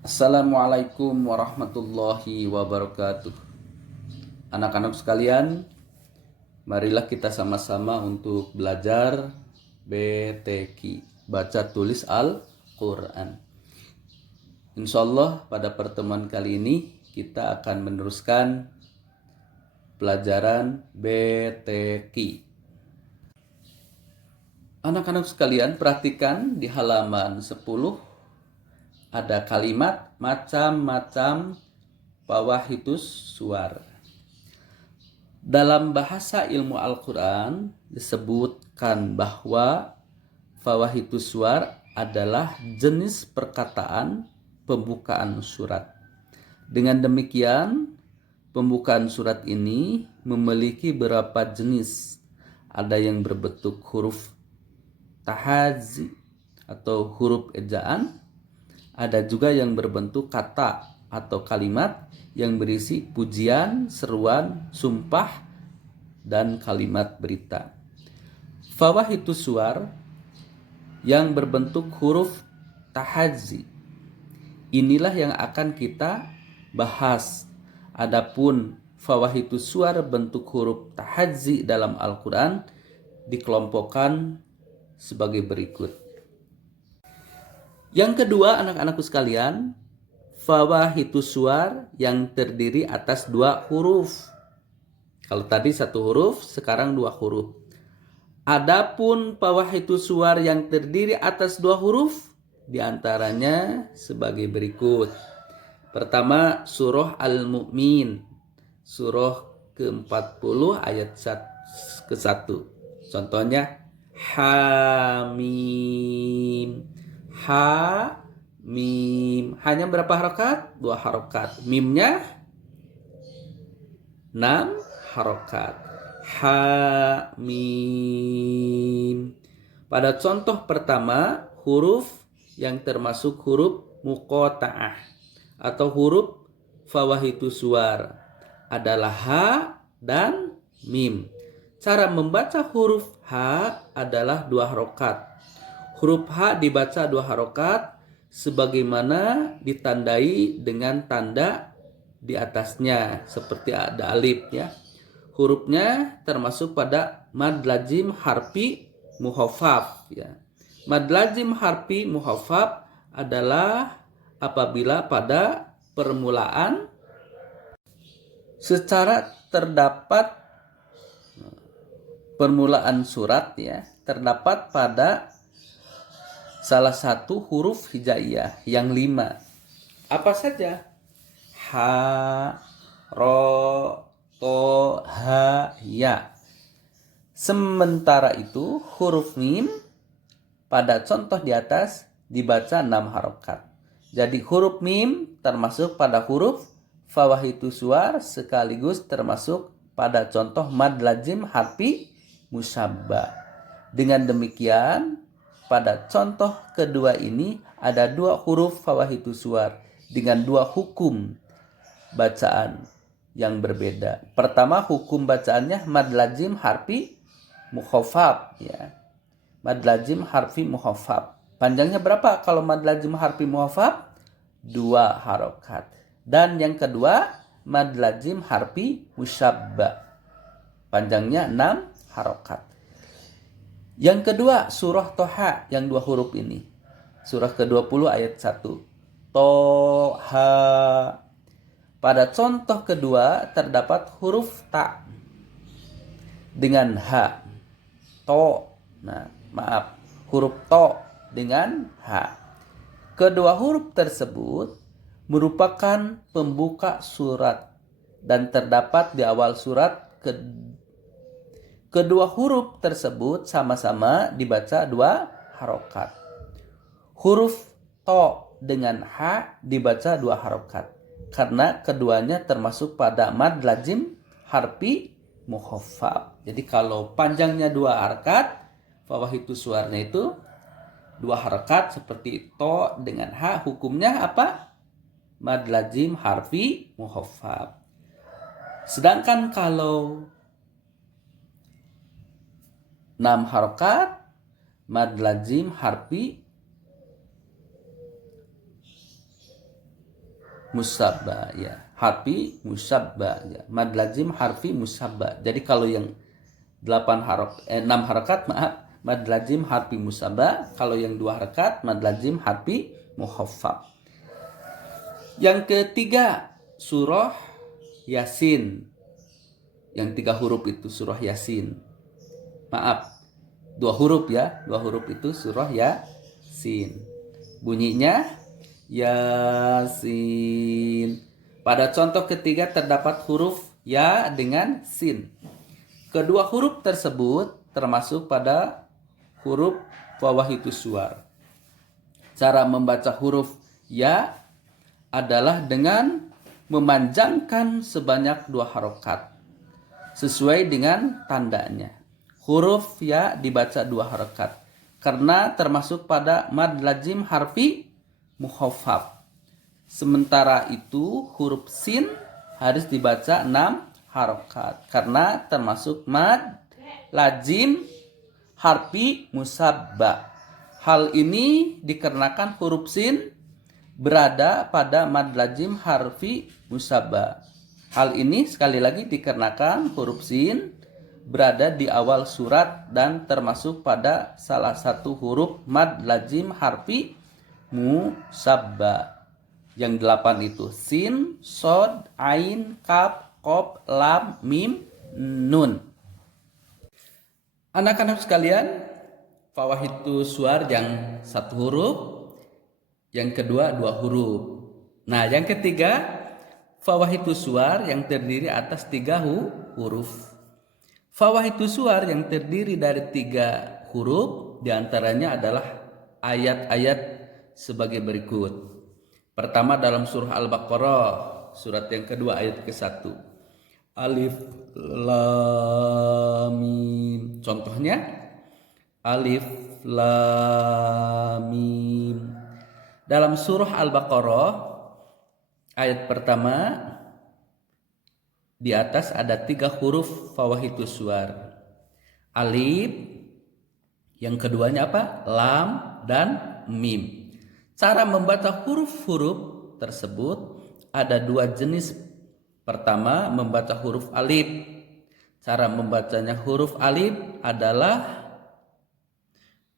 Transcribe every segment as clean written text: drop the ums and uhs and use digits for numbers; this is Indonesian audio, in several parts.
Assalamualaikum warahmatullahi wabarakatuh. Anak-anak sekalian, marilah kita sama-sama untuk belajar BTQ, baca tulis Al-Quran. Insyaallah pada pertemuan kali ini kita akan meneruskan pelajaran BTQ. Anak-anak sekalian, perhatikan di halaman 10 ada kalimat macam-macam fawahitus suwar. Dalam bahasa ilmu Al-Quran disebutkan bahwa fawahitus suwar adalah jenis perkataan pembukaan surat. Dengan demikian, pembukaan surat ini memiliki beberapa jenis. Ada yang berbentuk huruf tahazi atau huruf ejaan. Ada juga yang berbentuk kata atau kalimat yang berisi pujian, seruan, sumpah, dan kalimat berita. Fawahitus suwar yang berbentuk huruf tahazi, inilah yang akan kita bahas. Adapun fawahitus suwar bentuk huruf tahazi dalam Al-Quran dikelompokkan sebagai berikut. Yang kedua, anak-anakku sekalian, fawahitus suwar yang terdiri atas dua huruf. Kalau tadi satu huruf, sekarang dua huruf. Adapun fawahitus suwar yang terdiri atas dua huruf, diantaranya sebagai berikut. Pertama, surah Al-Mu'min, surah ke-40 ayat ke-1. Contohnya, Hamim. Ha, mim. Hanya berapa harokat? 2 harokat. Mimnya 6 harokat. Ha, mim. Pada contoh pertama, huruf yang termasuk huruf muqota'ah atau huruf fawahitus suwar adalah ha dan mim. Cara membaca huruf ha adalah 2 harokat. Huruf H dibaca 2 harokat sebagaimana ditandai dengan tanda di atasnya seperti ada alif ya. Hurufnya termasuk pada mad lazim harfi muhafaf ya. Mad lazim harfi muhafaf adalah apabila pada permulaan secara terdapat permulaan surat ya, terdapat pada salah satu huruf hijaiyah yang 5. Apa saja? Ha, ro, to, ha, ya. Sementara itu huruf mim pada contoh di atas dibaca 6 harokat. Jadi huruf mim termasuk pada huruf fawahitus suwar sekaligus termasuk pada contoh mad lazim harfi musyabba. Dengan demikian, pada contoh kedua ini ada 2 huruf fawahitus suwar dengan 2 hukum bacaan yang berbeda. Pertama, hukum bacaannya mad lazim harfi mukhafaf ya. Mad lazim harfi mukhafaf. Panjangnya berapa kalau mad lazim harfi mukhafaf? 2 harokat. Dan yang kedua, mad lazim harfi musyabba. Panjangnya 6 harokat. Yang kedua, surah Toha yang 2 huruf ini. Surah ke-20 ayat 1. Toha. Pada contoh kedua terdapat huruf ta dengan ha. To. Nah, maaf. Huruf to dengan ha. Kedua huruf tersebut merupakan pembuka surat dan terdapat di awal surat. Kedua huruf tersebut sama-sama dibaca 2 harokat. Huruf to dengan ha dibaca 2 harokat karena keduanya termasuk pada mad lazim harfi mukhafaf. Jadi kalau panjangnya 2 harokat, fawahitus suwarnya itu 2 harokat seperti to dengan ha, hukumnya apa? Mad lazim harfi mukhafaf. Sedangkan kalau 6 harokat mad lazim harfi musabba ya. Harfi musabba ya. Mad lazim harfi musabba. Jadi kalau yang 6 harakat mad lazim harfi musabba. Kalau yang 2 harakat mad lazim harfi mukhaffaf. Yang ketiga surah Yasin. Yang 3 huruf itu surah Yasin. 2 huruf ya. 2 huruf itu surah Yasin. Bunyinya Yasin. Pada contoh ketiga terdapat huruf ya dengan sin. Kedua huruf tersebut termasuk pada huruf fawahitus suwar. Cara membaca huruf ya adalah dengan memanjangkan sebanyak 2 harokat sesuai dengan tandanya. Huruf ya dibaca 2 harokat karena termasuk pada mad lazim harfi mukhaffaf. Sementara itu huruf sin harus dibaca 6 harokat karena termasuk mad lazim harfi musabba. Hal ini dikarenakan huruf sin berada pada mad lazim harfi musabba. Hal ini sekali lagi dikarenakan huruf sin berada di awal surat dan termasuk pada salah satu huruf mad lazim harfi musabba. Yang 8 itu sin, sod, ain, kaf, qaf, lam, mim, nun. Anak-anak sekalian, fawahitus suwar yang 1 huruf, yang kedua 2 huruf. Nah, yang ketiga fawahitus suwar yang terdiri atas 3 huruf. Fawahitus suwar yang terdiri dari 3 huruf diantaranya adalah ayat-ayat sebagai berikut. Pertama dalam surah Al-Baqarah, surat yang kedua ayat ke-1. Alif Lam Mim. Contohnya Alif Lam Mim. Dalam surah Al-Baqarah ayat pertama di atas ada 3 huruf fawahitus suwar. Alif, yang keduanya apa? Lam dan mim. Cara membaca huruf-huruf tersebut ada 2 jenis. Pertama, membaca huruf alif. Cara membacanya huruf alif adalah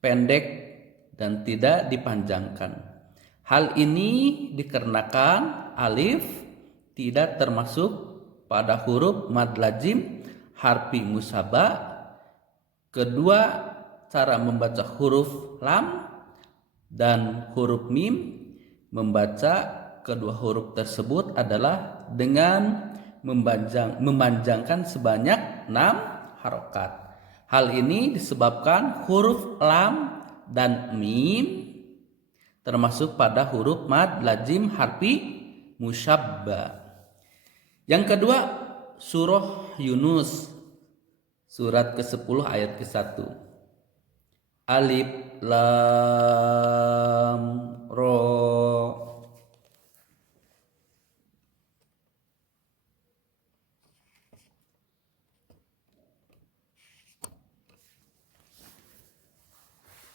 pendek dan tidak dipanjangkan. Hal ini dikarenakan alif tidak termasuk pada huruf mad lazim harfi musabba. Kedua, cara membaca huruf lam dan huruf mim, membaca kedua huruf tersebut adalah dengan memanjangkan sebanyak 6 harokat. Hal ini disebabkan huruf lam dan mim termasuk pada huruf mad lazim harfi musabba. Yang kedua surah Yunus, surat ke-10 ayat ke-1. Alif Lam Ra.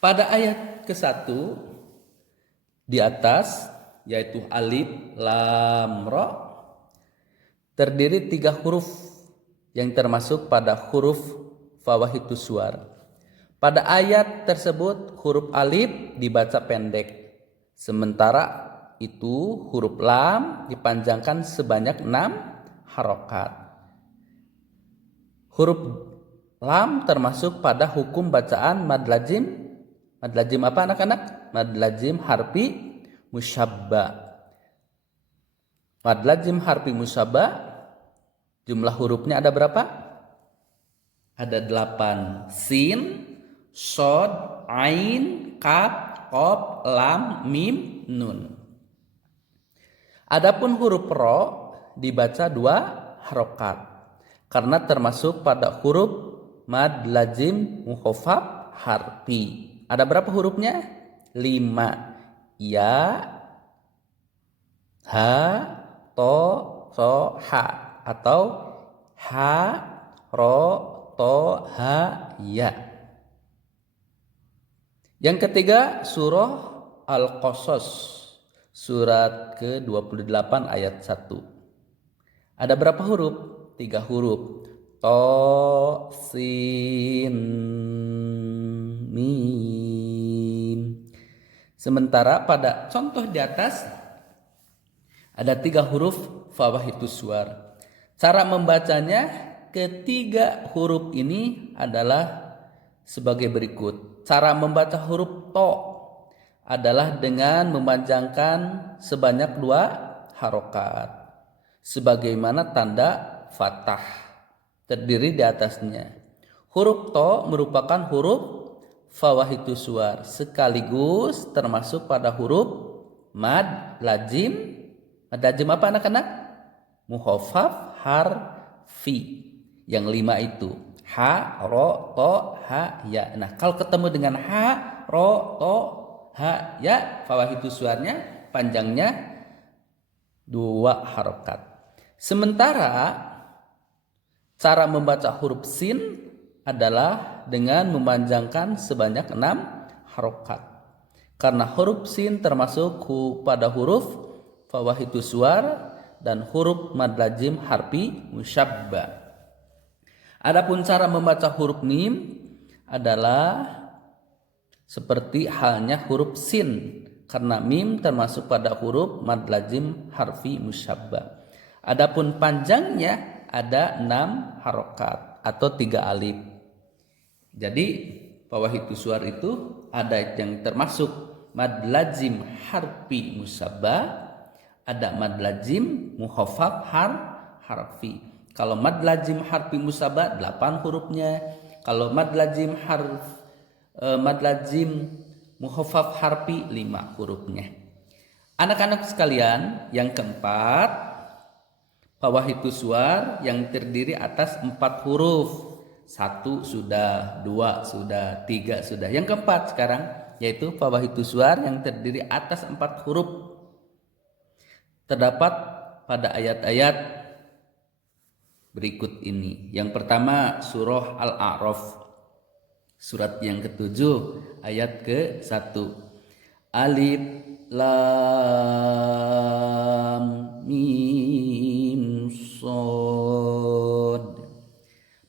Pada ayat ke-1 di atas yaitu Alif Lam Ra terdiri 3 huruf yang termasuk pada huruf fawahitus suwar. Pada ayat tersebut huruf alif dibaca pendek, sementara itu huruf lam dipanjangkan sebanyak 6 harokat. Huruf lam termasuk pada hukum bacaan mad lazim. Mad lazim apa anak-anak? Mad lazim harfi musabba. Mad lazim harfi musabba jumlah hurufnya ada berapa? Ada 8. Sin, sod, ain, kaf, qaf, lam, mim, nun. Adapun huruf ro dibaca 2 harokat karena termasuk pada huruf mad lazim mukhaffaf harfi. Ada berapa hurufnya? 5. Ya, ha, to, so, ha, atau ha, ro, to, ha, ya. Yang ketiga surah Al-Qasas, surat ke-28 ayat 1. Ada berapa huruf? 3 huruf. To, sin, mim. Sementara pada contoh di atas ada 3 huruf fawahitus suar. Cara membacanya ketiga huruf ini adalah sebagai berikut. Cara membaca huruf to adalah dengan memanjangkan sebanyak 2 harokat. Sebagaimana tanda fathah terdiri di atasnya. Huruf to merupakan huruf fawahitus suar sekaligus termasuk pada huruf mad lazim. Mad lazim apa anak-anak? Mukhafaf harfi. Yang 5 itu ha, ro, to, ha, ya. Nah, kalau ketemu dengan ha, ro, to, ha, ya, fawahitus suarnya panjangnya 2 harokat. Sementara cara membaca huruf sin adalah dengan memanjangkan sebanyak 6 harokat. Karena huruf sin termasuk pada huruf fawahitus suar dan huruf mad lazim harfi musyabba. Adapun cara membaca huruf mim adalah seperti halnya huruf sin, karena mim termasuk pada huruf mad lazim harfi musyabba. Adapun panjangnya ada 6 harokat atau 3 alif. Jadi fawahitus suar itu ada yang termasuk mad lazim harfi musyabba, ada mad lazim mukhafaf harfi. Kalau mad lazim harfi musyabba 8 hurufnya. Kalau mad lazim mukhafaf harfi 5 hurufnya. Anak-anak sekalian, yang keempat, fawahitus suar yang terdiri atas 4 huruf. 1 sudah, 2 sudah, 3 sudah. Yang keempat sekarang yaitu fawahitus suar yang terdiri atas 4 huruf. Terdapat pada ayat-ayat berikut ini. Yang pertama surah Al-A'raf, surat yang ke-7 ayat ke-1. Alif lam mim shad.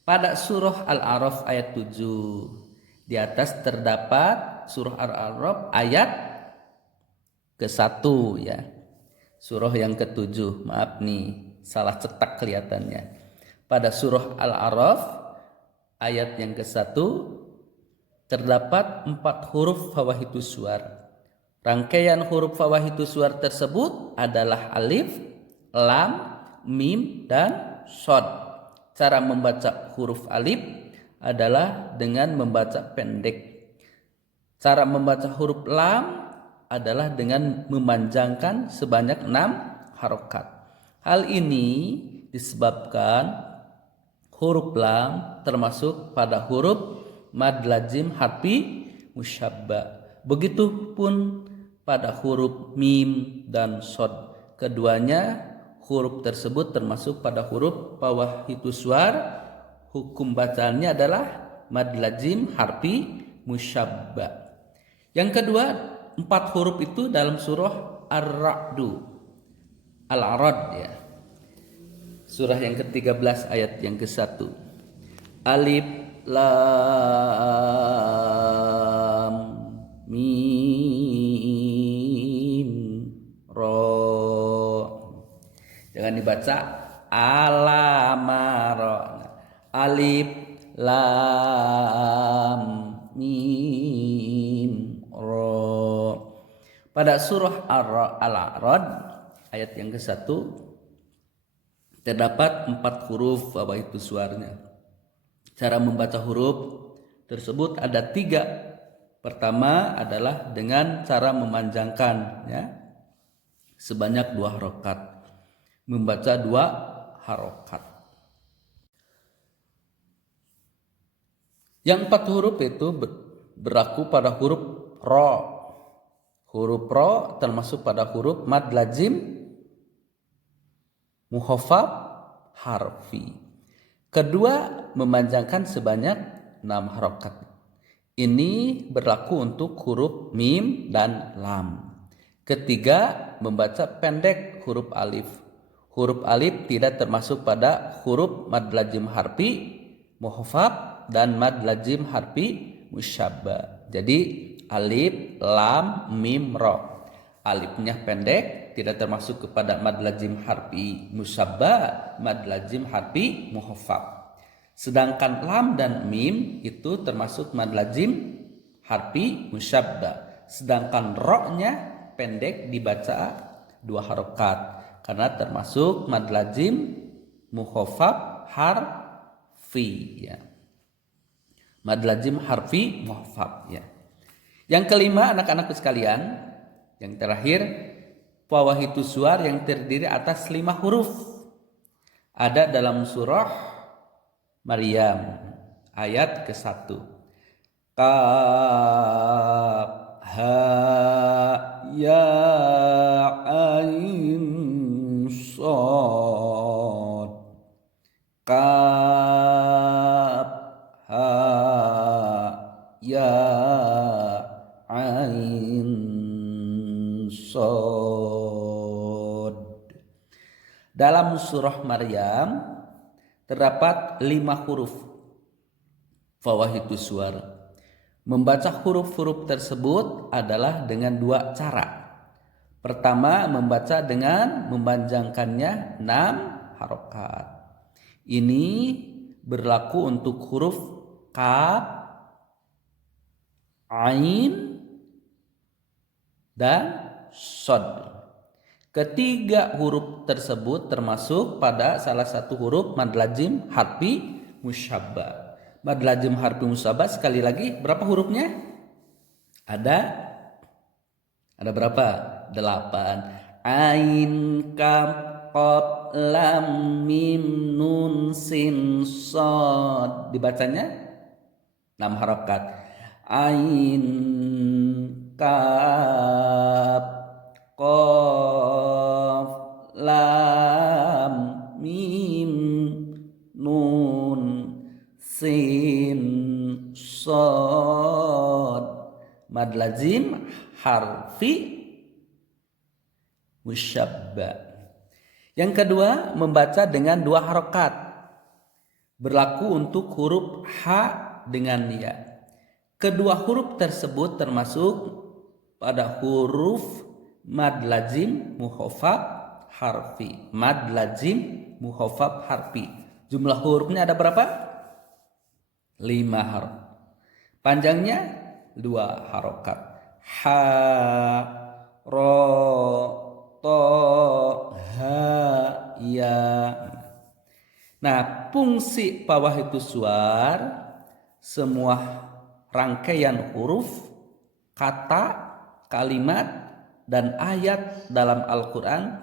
Pada surah Al-A'raf ayat 7 di atas terdapat surah Al-A'raf ayat ke-1 ya. Surah yang ke-7, maaf nih, salah cetak kelihatannya. Pada surah Al-A'raf ayat yang ke-1 terdapat 4 huruf fawahitus suar. Rangkaian huruf fawahitus suar tersebut adalah alif, lam, mim, dan shad. Cara membaca huruf alif adalah dengan membaca pendek. Cara membaca huruf lam adalah dengan memanjangkan sebanyak 6 harokat. Hal ini disebabkan huruf lam termasuk pada huruf mad lazim harfi musyabba. Begitupun pada huruf mim dan shad. Keduanya huruf tersebut termasuk pada huruf fawahitus suar. Hukum bacaannya adalah mad lazim harfi musyabba. Yang kedua, 4 huruf itu dalam surah Ar-Ra'du, Al-A'rad ya. Surah yang ke-13 ayat yang ke-1. Alif lam mim ra. Jangan dibaca alamara. Alif lam mim ra. Pada surah Al-A'rad ayat yang ke-1 terdapat 4 huruf fawahitus suarnya. Cara membaca huruf tersebut ada 3. Pertama adalah dengan cara memanjangkan ya, sebanyak 2 harokat. Membaca 2 harokat. Yang 4 huruf itu berlaku pada huruf ro. Huruf ro termasuk pada huruf mad lazim mukhafaf harfi. Kedua, memanjangkan sebanyak 6 harokat. Ini berlaku untuk huruf mim dan lam. Ketiga, membaca pendek huruf alif. Huruf alif tidak termasuk pada huruf mad lazim harfi muhafaf dan mad lazim harfi musyabba. Jadi alif, lam, mim, ro. Alifnya pendek, tidak termasuk kepada mad lazim harfi musyabba, mad lazim harfi muhafaf. Sedangkan lam dan mim itu termasuk mad lazim harfi musyabba. Sedangkan ro-nya pendek dibaca 2 harokat karena termasuk mad lazim muhafaf harfi ya. Mad lazim harfi muhafaf ya. Yang kelima anak-anakku sekalian, yang terakhir fawahitus suar yang terdiri atas 5 huruf. Ada dalam surah Maryam ayat ke-1. Kaf ha ya ain shad. Kaf ha ya ain shad. Dalam surah Maryam terdapat 5 huruf fawahitus suar. Membaca huruf-huruf tersebut adalah dengan 2 cara. Pertama, membaca dengan memanjangkannya 6 harokat. Ini berlaku untuk huruf kaf, ain, dan shad. Ketiga huruf tersebut termasuk pada salah satu huruf mad lazim harfi musyabba. Mad lazim harfi musyabba sekali lagi berapa hurufnya? Ada berapa? 8. Ain, kaf, qaf, lam, mim, nun, sin, shad. Dibacanya 6 harokat. Ain, kaf, qaf, lam, mim, nun, sin, shad. Mad lazim harfi musyabba. Yang kedua, membaca dengan 2 harokat. Berlaku untuk huruf ha dengan ya. Kedua huruf tersebut termasuk pada huruf mad lazim muhafaf harfi. Mad lazim muhafaf harfi. Jumlah hurufnya ada berapa? 5 huruf. Panjangnya 2 harokat. Ha, ro, to, ha, ya. Nah, fungsi fawahitus suar, semua rangkaian huruf, kata, kalimat, dan ayat dalam Al-Quran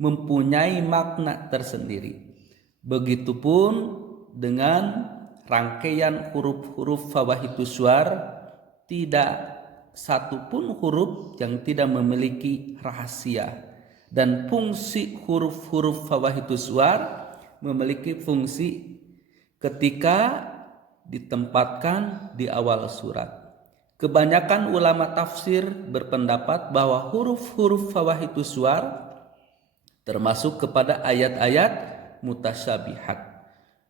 mempunyai makna tersendiri. Begitupun dengan rangkaian huruf-huruf fawahitus suar, tidak satupun huruf yang tidak memiliki rahasia. Dan fungsi huruf-huruf fawahitus suar memiliki fungsi ketika ditempatkan di awal surat. Kebanyakan ulama tafsir berpendapat bahwa huruf-huruf fawahitus suar termasuk kepada ayat-ayat mutasyabihat.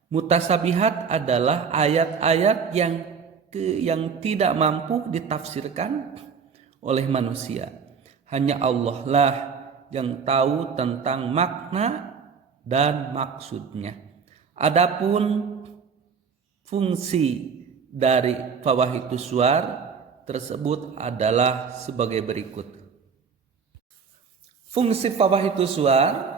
Mutasyabihat adalah ayat-ayat yang tidak mampu ditafsirkan oleh manusia. Hanya Allah lah yang tahu tentang makna dan maksudnya. Adapun fungsi dari fawahitus suar tersebut adalah sebagai berikut. Fungsi fawahitus suar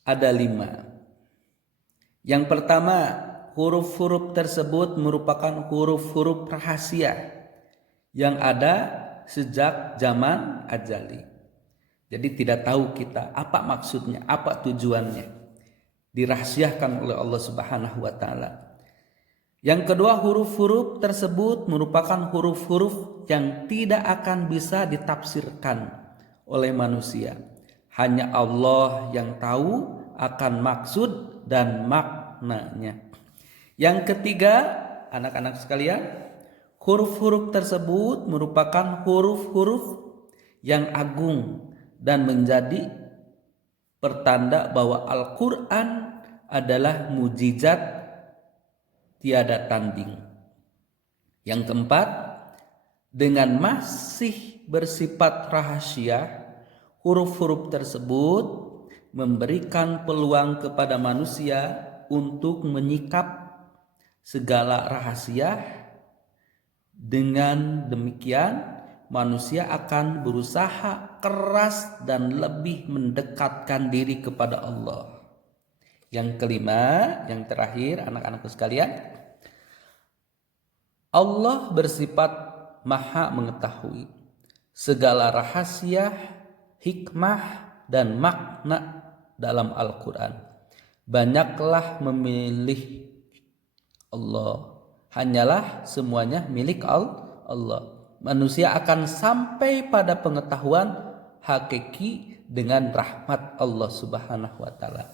ada 5. Yang pertama, huruf-huruf tersebut merupakan huruf-huruf rahasia yang ada sejak zaman ajali. Jadi tidak tahu kita apa maksudnya, apa tujuannya. Dirahasiakan oleh Allah Subhanahu wa taala. Yang kedua, huruf-huruf tersebut merupakan huruf-huruf yang tidak akan bisa ditafsirkan oleh manusia. Hanya Allah yang tahu akan maksud dan maknanya. Yang ketiga, anak-anak sekalian, Huruf-huruf tersebut merupakan huruf-huruf yang agung dan menjadi pertanda bahwa Al-Quran adalah mujizat tiada tanding. Yang keempat, dengan masih bersifat rahasia, huruf-huruf tersebut memberikan peluang kepada manusia untuk menyikap segala rahasia. Dengan demikian, manusia akan berusaha keras dan lebih mendekatkan diri kepada Allah. Yang kelima, yang terakhir, anak-anakku sekalian, Allah bersifat maha mengetahui segala rahasia, hikmah, dan makna dalam Al-Quran. Banyaklah memilih Allah, hanyalah semuanya milik Allah. Manusia akan sampai pada pengetahuan hakiki dengan rahmat Allah Subhanahu wa taala.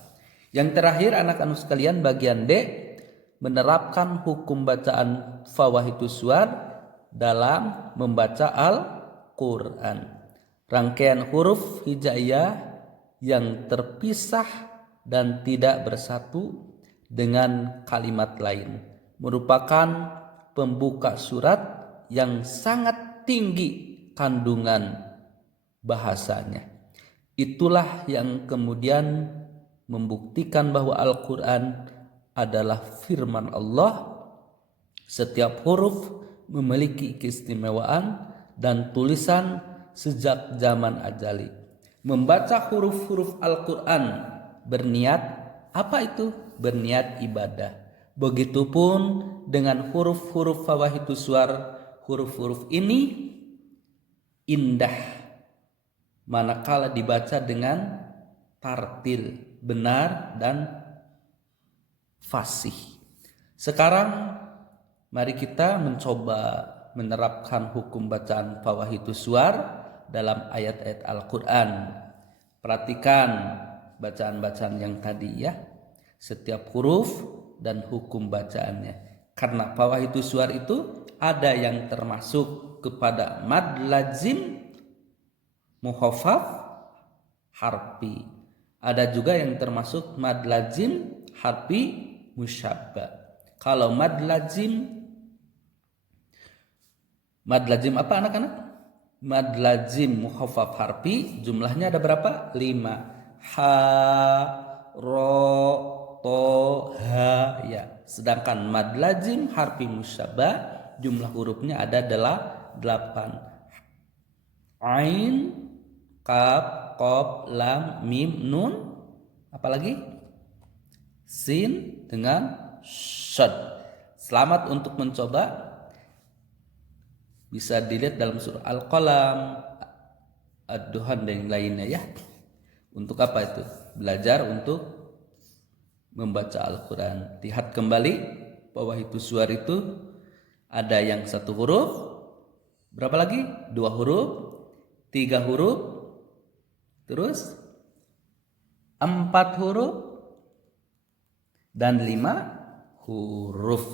Yang terakhir, anak-anak sekalian, bagian D, menerapkan hukum bacaan fawahidus suwar dalam membaca Al-Quran. Rangkaian huruf hijaiyah yang terpisah dan tidak bersatu dengan kalimat lain merupakan pembuka surat yang sangat tinggi kandungan bahasanya. Itulah yang kemudian membuktikan bahwa Al-Quran adalah firman Allah. Setiap huruf memiliki keistimewaan dan tulisan sejak zaman azali. Membaca huruf-huruf Al-Quran berniat, apa itu? Berniat ibadah. Begitupun dengan huruf-huruf fawahidus suwar, huruf-huruf ini indah manakala dibaca dengan tartil, benar dan fasih. Sekarang mari kita mencoba menerapkan hukum bacaan fawahidus suwar dalam ayat-ayat Al-Quran. Perhatikan bacaan-bacaan yang tadi ya, setiap huruf dan hukum bacaannya. Karena fawahidus suwar itu ada yang termasuk kepada mad lazim mukhafaf harfi. Ada juga yang termasuk mad lazim harfi musyabba. Kalau mad lazim apa anak-anak? Mad lazim mukhafaf harfi jumlahnya ada berapa? 5. Ha, ro, to, ha, ya. Sedangkan mad lazim harfi musyabba jumlah hurufnya ada 8. Ain, kaf, qaf, lam, mim, nun, apalagi? Sin dengan shad. Selamat untuk mencoba. Bisa dilihat dalam surah Al-Qalam, Ad-Duhan dan yang lainnya ya. Untuk apa itu? Belajar untuk membaca Al-Quran. Lihat kembali fawahidus suwar itu ada yang 1 huruf, berapa lagi? 2 huruf, 3 huruf, terus 4 huruf dan 5 huruf.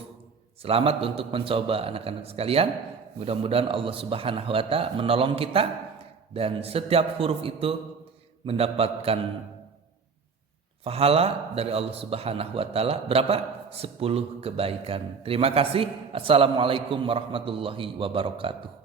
Selamat untuk mencoba anak-anak sekalian. Mudah-mudahan Allah Subhanahu wa taala menolong kita dan setiap huruf itu mendapatkan pahala dari Allah Subhanahu wa taala berapa? 10 kebaikan. Terima kasih. Assalamualaikum warahmatullahi wabarakatuh.